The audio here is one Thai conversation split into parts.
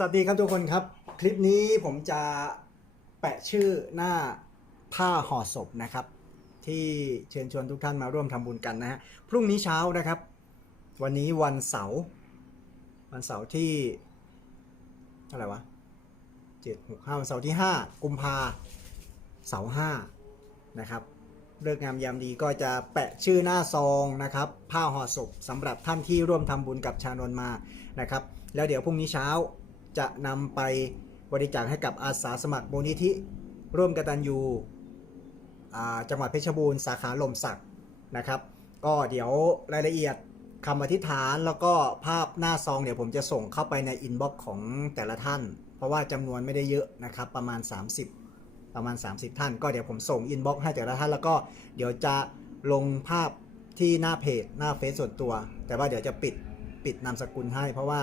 สวัสดีครับทุกคนครับ คลิปนี้ผมจะแปะชื่อหน้าผ้าห่อศพนะครับ ที่เชิญชวนทุกท่านมาร่วมทำบุญกันนะฮะพรุ่งนี้เช้านะครับ วันนี้วันเสาร์วันเสาร์ที่อะไรวะเจ็ดหกห้าวันเสาร์ที่ห้ากุมภาเสาร์ห้านะครับเลิกงามยามดีก็จะแปะชื่อหน้าซองนะครับผ้าห่อศพสำหรับท่านที่ร่วมทำบุญกับชานนท์มานะครับ แล้วเดี๋ยวพรุ่งนี้เช้า จะนำไปบริจาคให้กับอาสาสมัครมูลนิธิ ร่วมกตัญญูอ่จังหวัดเพชรบูรณ์สาขาลมศักดิ์นะครับ ก็เดี๋ยวรายละเอียดคำอธิษฐานแล้วก็ภาพหน้าซองเดี๋ยวผมจะส่งเข้าไปในอินบ็อกซ์ของแต่ละท่าน เพราะว่าจำนวนไม่ได้เยอะนะครับ ประมาณ 30 ประมาณ 30 ท่าน ก็เดี๋ยวผมส่งอินบ็อกซ์ให้แต่ละท่านแล้วก็เดี๋ยวจะลงภาพที่หน้าเพจหน้าเฟซส่วนตัว แต่ว่าเดี๋ยวจะปิดปิดนามสกุลให้ เพราะว่า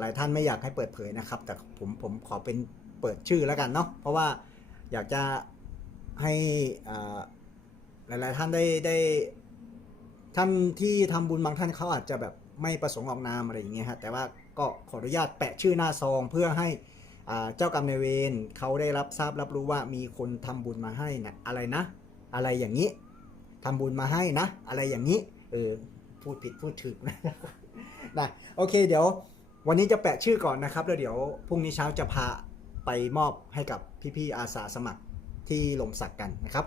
หลายท่านไม่อยากให้เปิดเผยนะครับ แต่ผมผมขอเป็นเปิดชื่อแล้วกันเนาะเพราะว่าอยากจะให้หลาย ๆ ท่านได้ได้ท่านที่ทำบุญบางท่านเขาอาจจะแบบไม่ประสงค์ออกนามอะไรอย่างเงี้ยฮะแต่ว่าก็ขออนุญาตแปะชื่อหน้าซองเพื่อให้เจ้ากรรมนายเวรเขาได้รับทราบรับรู้ว่ามีคนทำบุญมาให้นะอะไรนะ อะไรอย่างนี้ทำบุญมาให้นะ อะไรอย่างนี้เออพูดผิดพูดถูกนะนะโอเคเดี๋ยว วันนี้จะแปะชื่อก่อนนะครับแล้วเดี๋ยวพรุ่งนี้เช้าจะพาไปมอบให้กับพี่ๆอาสาสมัครที่ลมสักกันนะครับ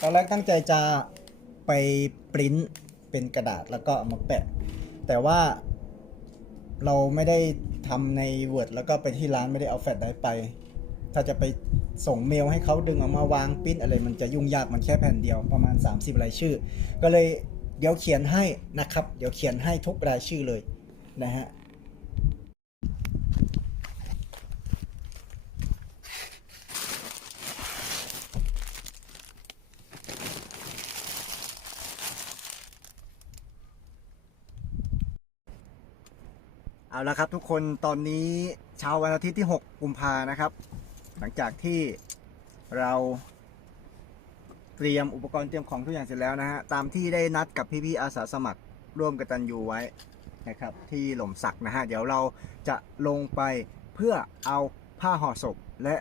ตอนแรกตั้งใจจะไปปริ้นเป็นกระดาษแล้วก็เอามาแปะ แต่ว่าเราไม่ได้ทำใน Word แล้วก็ไปที่ร้านไม่ได้เอาแฟลชไดรฟ์ไป ถ้าจะไป ส่งเมลให้เขาดึงออกมาวางปิ้นอะไรมันจะยุ่งยากมันแค่แผ่นเดียวประมาณ 30 รายชื่อ ก็เลยเดี๋ยวเขียนให้นะครับ เดี๋ยวเขียนให้ทุกรายชื่อเลยนะฮะเอาละครับทุกคนตอนนี้เช้าวันอาทิตย์ที่ 6 กุมภานะครับ ลังจากที่เราเตรียมอุปกรณ์เตรียมของทุกอย่างเสร็จแล้วนะฮะ ตามที่ได้นัดกับพี่ๆอาสาสมัครร่วมกตันยูไว้นะครับ ที่หล่มสักนะฮะ เดี๋ยวเราจะลงไปเพื่อเอาผ้าห่อศพและ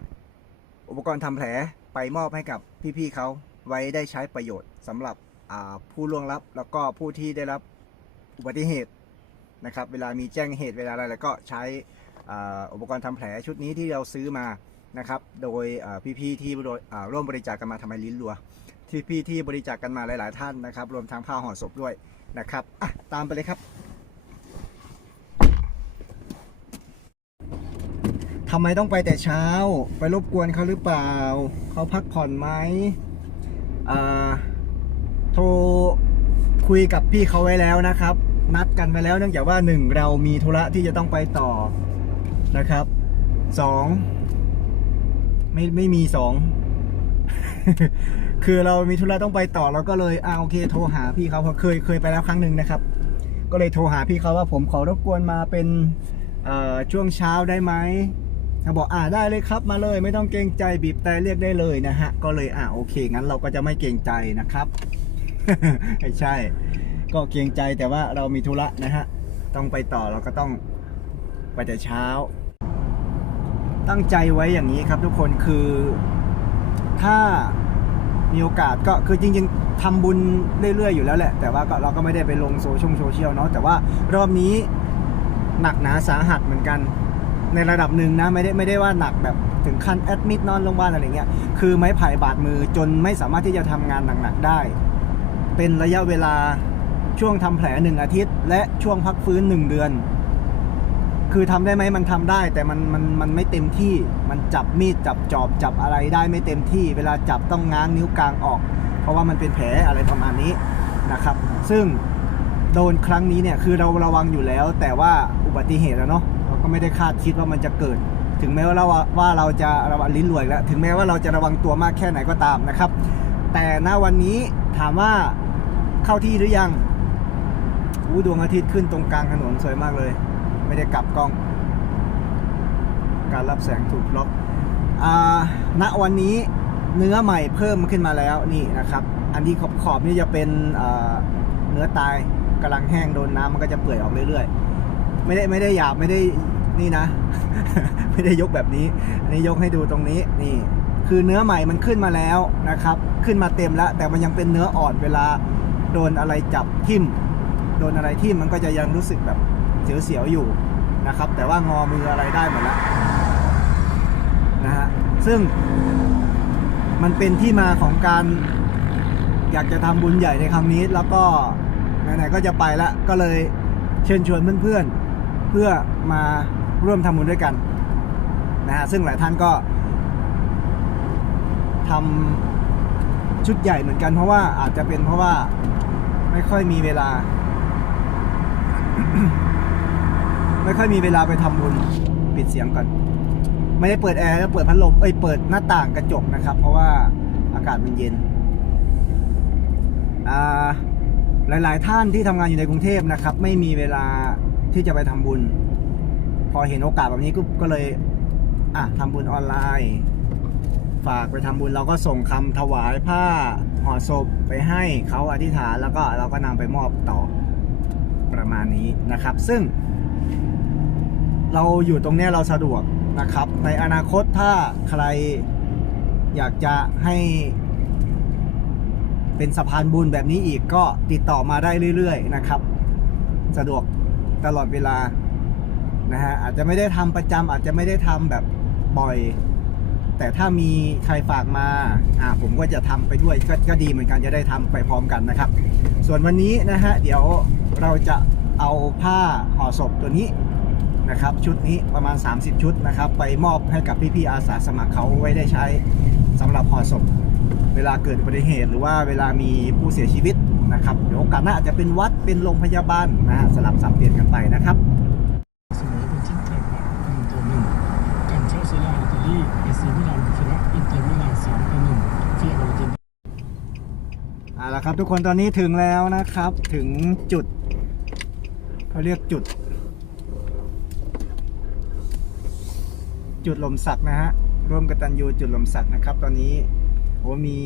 อุปกรณ์ทำแผลไปมอบให้กับพี่ๆเขาไว้ได้ใช้ประโยชน์สำหรับผู้ล่วงลับ แล้วก็ผู้ที่ได้รับอุบัติเหตุนะครับ เวลามีแจ้งเหตุเวลาอะไรแล้วก็ใช้อุปกรณ์ทำแผลชุดนี้ที่เราซื้อมา นะครับ โดยพี่ๆที่โดยร่วมบริจาคกันมาทำไมลิ้นรัว ที่พี่ที่บริจาคกันมาหลาย ๆ ท่านนะครับ รวมทั้งผ้าห่อศพด้วยนะครับอะตามไปเลยครับทำไมต้องไปแต่เช้า ไปรบกวนเขาหรือเปล่า เขาพักผ่อนไหมอ่าโทรคุยกับพี่เขาไว้แล้วนะครับ นัดกันไปแล้วเนื่องจากว่าหนึ่งเรามีธุระที่จะต้องไปต่อนะครับสอง ไม่ไม่มีสองคือเรามีธุระต้องไปต่อเราก็เลยอ่าโอเค โทรหาพี่เขาเพราะเคยเคยไปแล้วครั้งหนึ่งนะครับ ก็เลยโทรหาพี่เขาว่าผมขอรบกวนมาเป็นช่วงเช้าได้ไหมเขาบอกอ่าได้เลยครับมาเลย ไม่ต้องเกรงใจบีบแต่เรียกได้เลยนะฮะ ก็เลยอ่าโอเค งั้นเราก็จะไม่เกรงใจนะครับไม่ใช่ ก็เกรงใจแต่ว่าเรามีธุระนะฮะ ต้องไปต่อเราก็ต้องไปแต่เช้า ตั้งใจไว้อย่างนี้ครับทุกคนคือถ้ามีโอกาสก็คือจริง ๆทำบุญเรื่อยๆอยู่แล้วแหละ แต่ว่าก็เราก็ไม่ได้ไปลงโซเชียลโซเชียลเนาะแต่ว่ารอบนี้หนักหนาสาหัสเหมือนกัน ในระดับหนึ่งนะไม่ได้ไม่ได้ว่าหนักแบบถึงขั้นแอดมิดนอนโรงพยาบาลอะไรเงี้ยคือไม้ไผ่บาดมือจนไม่สามารถที่จะทำงานหนักๆได้ เป็นระยะเวลาช่วงทำแผลหนึ่งอาทิตย์ และช่วงพักฟื้นหนึ่งเดือน คือทำได้ไหมมันทำได้ แต่มันมันมันไม่เต็มที่มันจับมีดจับจอบจับอะไรได้ไม่เต็มที่ เวลาจับต้องง้างนิ้วกลางออก เพราะว่ามันเป็นแผลอะไรประมาณนี้นะครับ ซึ่งโดนครั้งนี้เนี่ยคือเราระวังอยู่แล้ว แต่ว่าอุบัติเหตุแล้วเนาะเราก็ไม่ได้คาดคิดว่ามันจะเกิด ถึงแม้ว่าเราว่าเราจะระวังลิ้นรวยแล้วถึงแม้ว่าเราจะระวังตัวมากแค่ไหนก็ตามนะครับ แต่ณวันนี้ถามว่าเข้าที่หรือยังอู้ดวงอาทิตย์ขึ้นตรงกลางถนนสวยมากเลย ไม่ได้กลับกล้อง การรับแสงถูกล็อกณวันนี้เนื้อใหม่เพิ่มขึ้นมาแล้วนี่นะครับ อันที่ขอบขอบๆนี่จะเป็นเอ่อเนื้อตายกำลังแห้งโดนน้ำมันก็จะเปื่อยออกเรื่อยๆ ไม่ได้ไม่ได้หยาบไม่ได้นี่นะ ไม่ได้ยกแบบนี้อันนี้ยกให้ดูตรงนี้นี่ คือเนื้อใหม่มันขึ้นมาแล้วนะครับ ขึ้นมาเต็มแล้ว แต่มันยังเป็นเนื้ออ่อนเวลาโดนอะไรจับทิ่ม โดนอะไรทิ่มมันก็จะยังรู้สึกแบบ เสียวๆอยู่นะครับ แต่ว่างอมืออะไรได้หมดแล้วนะฮะซึ่งมันเป็นที่มาของการอยากจะทำบุญใหญ่ในครั้งนี้ แล้วก็ไหนๆก็จะไปแล้วก็เลยเชิญชวนเพื่อนๆ เพื่อมาร่วมทำบุญด้วยกันนะฮะซึ่งหลายท่านก็ทำชุดใหญ่เหมือนกัน เพราะว่าอาจจะเป็นเพราะว่าไม่ค่อยมีเวลา ไม่ค่อยมีเวลาไปทำบุญปิดเสียงก่อน ไม่ได้เปิดแอร์แล้วเปิดพัดลมเอ้ยเปิดหน้าต่างกระจกนะครับ เพราะว่าอากาศมันเย็นอ่าหลาย ๆ ท่านที่ทำงานอยู่ในกรุงเทพนะครับ ไม่มีเวลาที่จะไปทำบุญ พอเห็นโอกาสแบบนี้ก็กเลย อะทำบุญออนไลน์ ฝากไปทำบุญเราก็ส่งคำถวายผ้าห่อศพไปให้เขาอธิษฐานแล้วก็เราก็นำไปมอบต่อประมาณนี้นะครับ ซึ่ง เราอยู่ตรงนี้เราสะดวกนะครับ ในอนาคตถ้าใครอยากจะให้ เป็นสะพานบุญแบบนี้อีกก็ติดต่อมาได้เรื่อย ๆ นะครับ สะดวกตลอดเวลานะฮะอาจจะไม่ได้ทำประจำอาจจะไม่ได้ทำแบบบ่อย แต่ถ้ามีใครฝากมาอ่าผมก็จะทำไปด้วยกก็ดีเหมือนกันจะได้ทำไปพร้อมกันนะครับ ส่วนวันนี้นะฮะเดี๋ยวเราจะเอาผ้าห่อศพตัวนี้ นะครับชุดนี้ประมาณ 30 ชุดนะครับ ไปมอบให้กับพี่ๆอาสาสมัครเขาไว้ได้ใช้สำหรับห่อศพเวลาเกิดอุบัติเหตุ หรือว่าเวลามีผู้เสียชีวิตนะครับเดี๋ยวโอกาสหน้าอาจจะเป็นวัดเป็นโรงพยาบาลนะฮะสลับสับเปลี่ยนกันไปนะครับเสนอเป็นชิ้นแทนบัตรหนึ่งต่อหนึ่งการเช่าซื้อลายอิตาลีเอซีมิลานชนะอินเตอร์มิลานสองต่อหนึ่งเฟียร์บาลตินเอาละครับทุกคนตอนนี้ถึงแล้วนะครับถึงจุดเขาเรียกจุด จุดลมสักนะฮะร่วมกตันยูจุดลมสักนะครับ ตอนนี้โอ้มี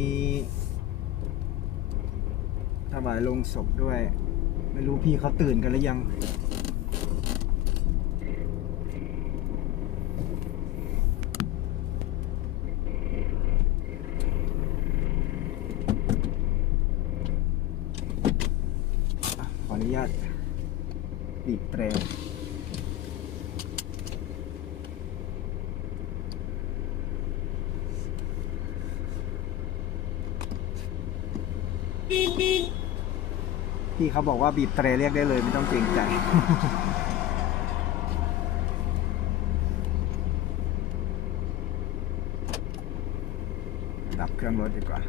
ถวายลงศพด้วย ไม่รู้พี่เขาตื่นกันหรือยัง อะขออนุญาตบีบแตร พี่เขาบอกว่าบีบเตรเรียกได้เลยไม่ต้องเกรงใจ ดับเครื่องรถดีกว่า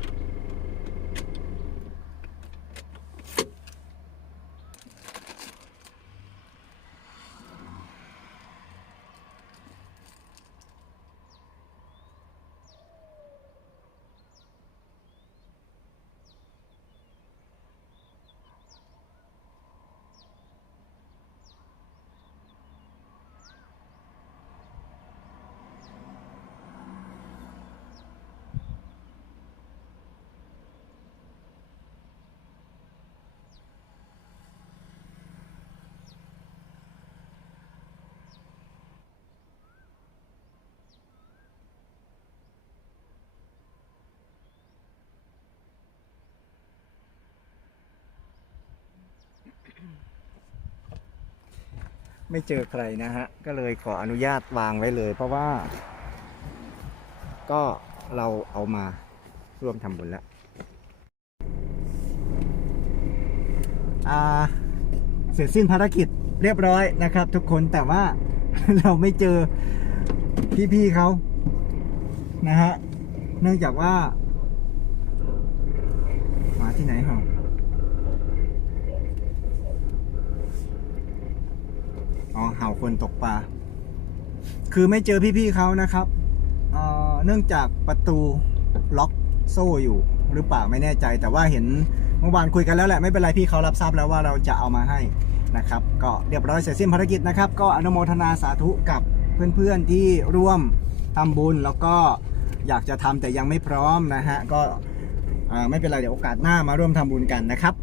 ไม่เจอใครนะฮะ ก็เลยขออนุญาตวางไว้เลย เพราะว่า ก็เราเอามาร่วมทำบุญแล้วอ่าเสร็จสิ้นภารกิจเรียบร้อยนะครับ ทุกคนแต่ว่าเราไม่เจอพี่ๆเขานะฮะ เนื่องจากว่า มาที่ไหนเหรอ อ๋อเห่าคนตกปลา คือไม่เจอพี่ๆเขานะครับเอ่อเนื่องจากประตูล็อกโซ่อยู่หรือเปล่าไม่แน่ใจ แต่ว่าเห็นเมื่อวานคุยกันแล้วแหละไม่เป็นไรพี่เขารับทราบแล้วว่าเราจะเอามาให้นะครับ ก็เรียบร้อยเสร็จสิ้นภารกิจนะครับ ก็อนุโมทนาสาธุกับเพื่อนๆที่ร่วมทำบุญแล้วก็อยากจะทำแต่ยังไม่พร้อมนะฮะก็ไม่เป็นไรเดี๋ยวโอกาสหน้ามาร่วมทำบุญกันนะครับ